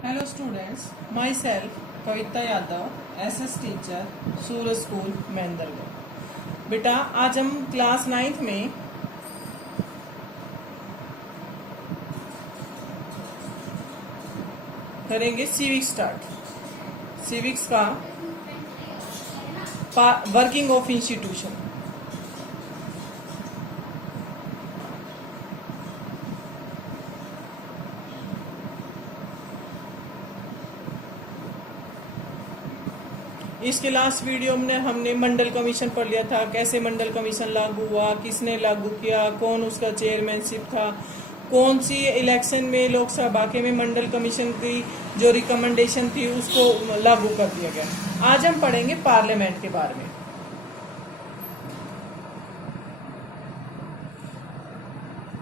Hello students, myself कविता Yadav, SS teacher, सूरज school Mahendragarh. बेटा आज हम क्लास 9th में करेंगे सिविक्स स्टार्ट। सिविक्स का वर्किंग ऑफ इंस्टीट्यूशन। इसके लास्ट वीडियो में हमने मंडल कमीशन पढ़ लिया था, कैसे मंडल कमीशन लागू हुआ, किसने लागू किया, कौन उसका चेयरमैनशिप था, कौन सी इलेक्शन में लोकसभा के में मंडल कमीशन की जो रिकमेंडेशन थी उसको लागू कर दिया गया। आज हम पढ़ेंगे पार्लियामेंट के बारे में।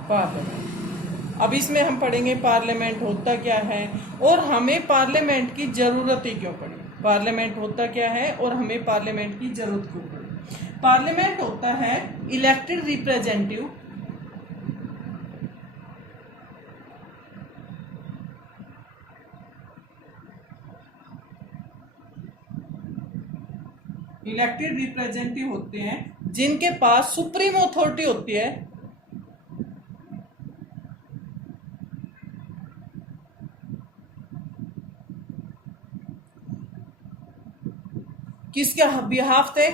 पार्लियामेंट, अब इसमें हम पढ़ेंगे पार्लियामेंट होता क्या है और हमें पार्लियामेंट की जरूरत ही क्यों पड़ी। पार्लियामेंट होता क्या है और हमें पार्लियामेंट की जरूरत क्यों पड़ी। पार्लियामेंट होता है इलेक्टेड रिप्रेजेंटेटिव होते हैं जिनके पास सुप्रीम अथॉरिटी होती है, किसके बिहाफ थे।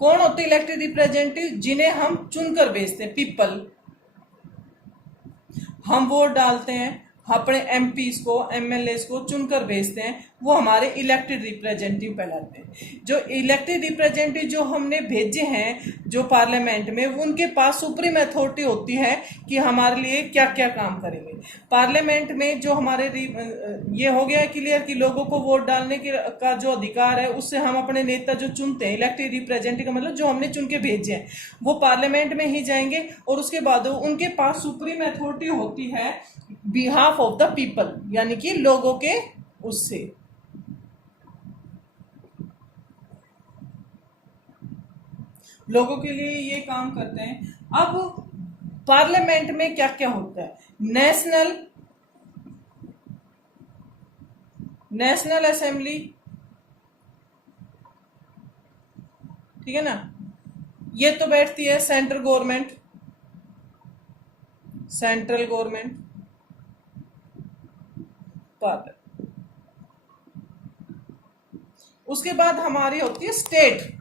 कौन होते इलेक्टेड रिप्रेजेंटेटिव? जिन्हें हम चुनकर भेजते हैं, पीपल। हम वोट डालते हैं, अपने एमपीज को, एमएलए को चुनकर भेजते हैं, वो हमारे इलेक्टेड रिप्रेजेंटेटिव कहलाते हैं। जो इलेक्टेड रिप्रेजेंटेटिव जो हमने भेजे हैं जो पार्लियामेंट में, उनके पास सुप्रीम अथॉरिटी होती है कि हमारे लिए क्या क्या काम करेंगे। पार्लियामेंट में जो हमारे ये हो गया क्लियर कि लोगों को वोट डालने का जो अधिकार है, उससे हम अपने नेता जो चुनते हैं, इलेक्टेड रिप्रेजेंटेटिव का मतलब जो हमने चुन के भेजे हैं, वो पार्लियामेंट में ही जाएंगे और उसके बाद उनके पास सुप्रीम अथॉरिटी होती है बिहाफ ऑफ द पीपल, यानी कि लोगों के उससे। लोगों के लिए ये काम करते हैं। अब पार्लियामेंट में क्या क्या होता है? नेशनल असेंबली, ठीक है ना, ये तो बैठती है सेंट्रल गवर्नमेंट, पार्लियामेंट। उसके बाद हमारी होती है स्टेट,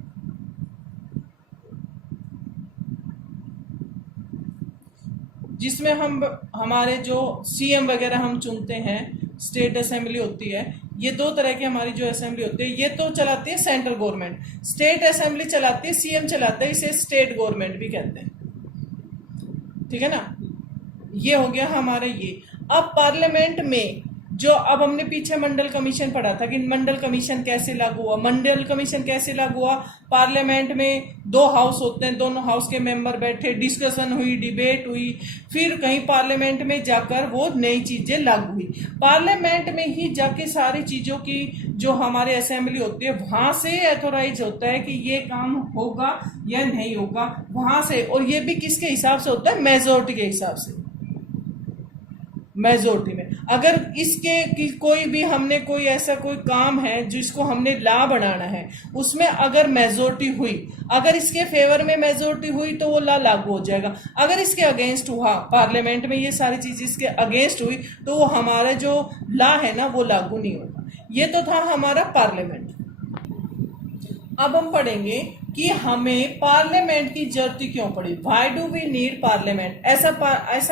जिसमें हम हमारे जो सीएम वगैरह हम चुनते हैं, स्टेट असेंबली होती है। ये दो तरह की हमारी जो असेंबली होती है, ये तो चलाती है सेंट्रल गवर्नमेंट, स्टेट असेंबली चलाती है सीएम चलाता है, इसे स्टेट गवर्नमेंट भी कहते हैं, ठीक है ना। ये हो गया हमारे ये। अब पार्लियामेंट में जो, अब हमने पीछे मंडल कमीशन पढ़ा था कि मंडल कमीशन कैसे लागू हुआ। मंडल कमीशन कैसे लागू हुआ? पार्लियामेंट में दो हाउस होते हैं, दोनों हाउस के मेंबर बैठे, डिस्कशन हुई, डिबेट हुई, फिर कहीं पार्लियामेंट में जाकर वो नई चीजें लागू हुई। पार्लियामेंट में ही जाके सारी चीजों की जो हमारे असेंबली होती है, वहां से ऑथोराइज होता है कि ये काम होगा या नहीं होगा, वहां से। और ये भी किसके हिसाब से होता है? मेजोरिटी के हिसाब से। मेजोरिटी में अगर इसके कोई भी हमने कोई ऐसा कोई काम है जिसको हमने लॉ बनाना है, उसमें अगर मेजोरिटी हुई, अगर इसके फेवर में मेजोरिटी हुई तो वो लॉ लागू हो जाएगा। अगर इसके अगेंस्ट हुआ, पार्लियामेंट में ये सारी चीज इसके अगेंस्ट हुई, तो वो हमारा जो लॉ है ना वो लागू नहीं होगा। ये तो था हमारा पार्लियामेंट। अब हम पढ़ेंगे कि हमें पार्लियामेंट की जरूरत क्यों पड़ी। Why do we need parliament? ऐसा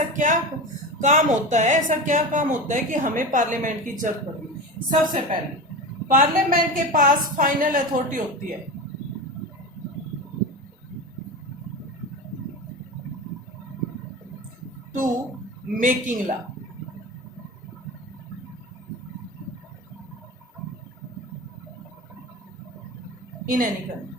क्या काम होता है, ऐसा क्या काम होता है कि हमें पार्लियामेंट की जरूरत पड़ी। सबसे पहले पार्लियामेंट के पास फाइनल अथॉरिटी होती है to making law. In any country,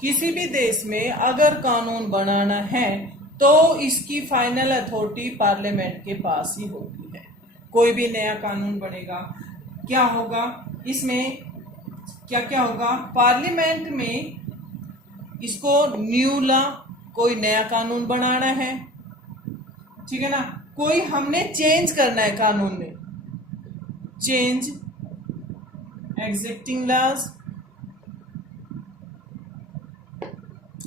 किसी भी देश में अगर कानून बनाना है तो इसकी फाइनल अथॉरिटी पार्लियामेंट के पास ही होती है। कोई भी नया कानून बनेगा, क्या होगा इसमें, क्या क्या होगा? पार्लियामेंट में इसको न्यू लॉ, कोई नया कानून बनाना है, ठीक है ना। कोई हमने चेंज करना है कानून में, चेंज एग्जिस्टिंग लॉज,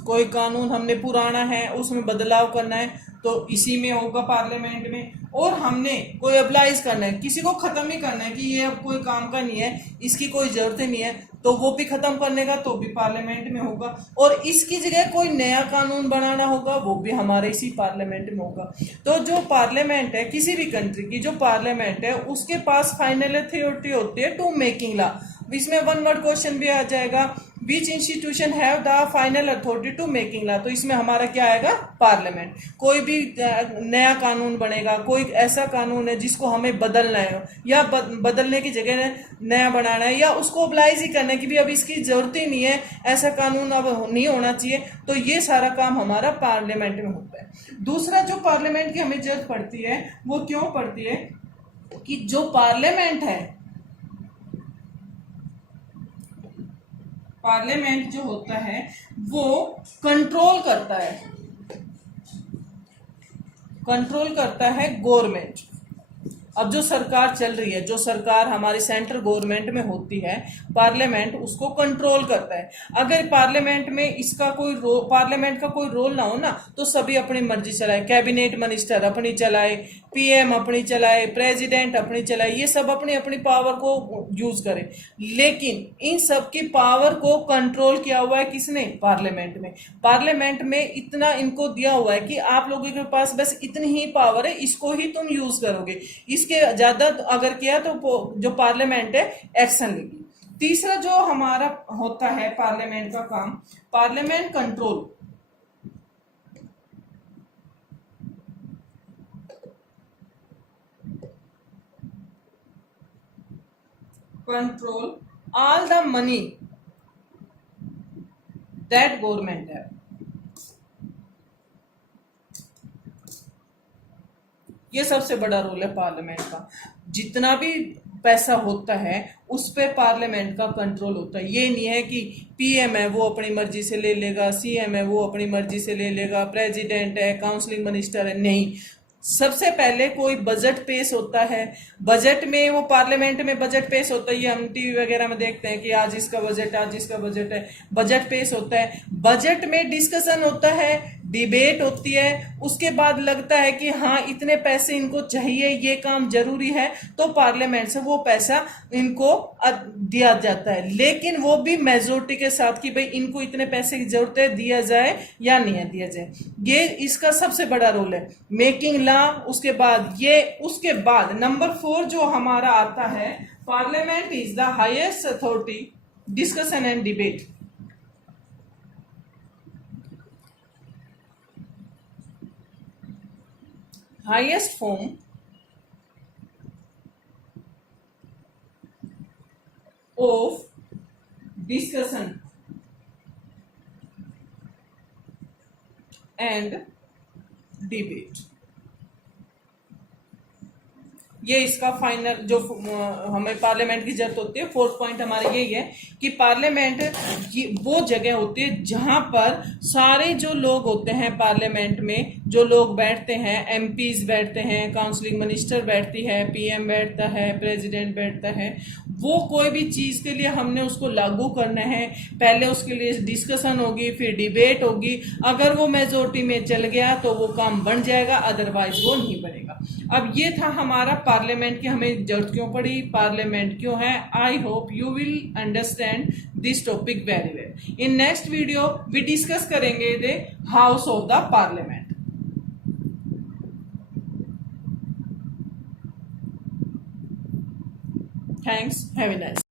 कोई कानून हमने पुराना है उसमें बदलाव करना है तो इसी में होगा पार्लियामेंट में। और हमने कोई अप्लाइज करना है, किसी को खत्म ही करना है कि ये अब कोई काम का नहीं है, इसकी कोई जरूरत ही नहीं है, तो वो भी खत्म करने का तो भी पार्लियामेंट में होगा। और इसकी जगह कोई नया कानून बनाना होगा वो भी हमारे इसी पार्लियामेंट में होगा। तो जो पार्लियामेंट है किसी भी कंट्री की, जो पार्लियामेंट है उसके पास फाइनल अथॉरिटी होती है टू मेकिंग लॉ। इसमें वन वर्ड क्वेश्चन भी आ जाएगा, which institution have the final authority to making law, तो इसमें हमारा क्या आएगा, पार्लियामेंट। कोई भी नया कानून बनेगा, कोई ऐसा कानून है जिसको हमें बदलना है या बदलने की जगह नया बनाना है या उसको अप्लाइज ही करना है कि भी अब इसकी जरूरत ही नहीं है, ऐसा कानून अब नहीं होना चाहिए, तो ये सारा काम हमारा पार्लियामेंट में होता है। दूसरा जो पार्लियामेंट की हमें जरूरत पड़ती है वो क्यों पड़ती है कि जो पार्लियामेंट है, पार्लियामेंट जो होता है वो कंट्रोल करता है, कंट्रोल करता है गवर्नमेंट। अब जो सरकार चल रही है, जो सरकार हमारी सेंट्रल गवर्नमेंट में होती है, पार्लियामेंट उसको कंट्रोल करता है। अगर पार्लियामेंट में इसका कोई पार्लियामेंट का कोई रोल ना हो ना तो सभी अपनी मर्जी चलाए, कैबिनेट मिनिस्टर अपनी चलाए, पीएम अपनी चलाए, प्रेसिडेंट अपनी चलाए, ये सब अपनी अपनी पावर को यूज करे। लेकिन इन सब की पावर को कंट्रोल किया हुआ है किसने, पार्लियामेंट में। पार्लियामेंट में इतना इनको दिया हुआ है कि आप लोगों के पास बस इतनी ही पावर है, इसको ही तुम यूज करोगे, इसके ज्यादा अगर किया तो जो पार्लियामेंट है एक्शन लेगी। तीसरा जो हमारा होता है पार्लियामेंट का काम, parliament control, control all the money that government है। ये सबसे बड़ा रोल है पार्लियामेंट का। जितना भी पैसा होता है उस पे पार्लियामेंट का कंट्रोल होता है। ये नहीं है कि पीएम है वो अपनी मर्जी से ले लेगा, सीएम है वो अपनी मर्जी से ले लेगा, प्रेसिडेंट है, काउंसलिंग मिनिस्टर है, नहीं। सबसे पहले कोई बजट पेश होता है, बजट में वो पार्लियामेंट में बजट पेश होता है, ये हम टीवी वगैरह में देखते हैं कि आज इसका बजट, आज इसका बजट है, बजट पेश होता है। बजट में डिस्कशन होता है, डिबेट होती है, उसके बाद लगता है कि हाँ इतने पैसे इनको चाहिए, ये काम जरूरी है, तो पार्लियामेंट से वो पैसा इनको दिया जाता है। लेकिन वो भी मेजोरिटी के साथ कि भाई इनको इतने पैसे की जरूरत है, दिया जाए या नहीं दिया जाए। ये इसका सबसे बड़ा रोल है, मेकिंग लॉ। उसके बाद उसके बाद नंबर 4 जो हमारा आता है, parliament is the highest authority discussion and debate. highest form of discussion and debate। ये इसका फाइनल जो हमें पार्लियामेंट की जरूरत होती है, 4th पॉइंट हमारा यही है कि पार्लियामेंट वो जगह होती है जहां पर सारे जो लोग होते हैं पार्लियामेंट में, जो लोग बैठते हैं, एमपीज बैठते हैं, काउंसलिंग मिनिस्टर बैठती है, पीएम बैठता है, प्रेसिडेंट बैठता है, वो कोई भी चीज के लिए हमने उसको लागू करना है, पहले उसके लिए डिस्कशन होगी, फिर डिबेट होगी। अगर वो मेजोरिटी में चल गया तो वो काम बन जाएगा, अदरवाइज वो नहीं बनेगा। अब ये था हमारा पार्लियामेंट की हमें जरूरत क्यों पड़ी, पार्लियामेंट क्यों है। I hope you will understand this topic very well. In next video we discuss करेंगे the house of the parliament. Thanks, have a nice.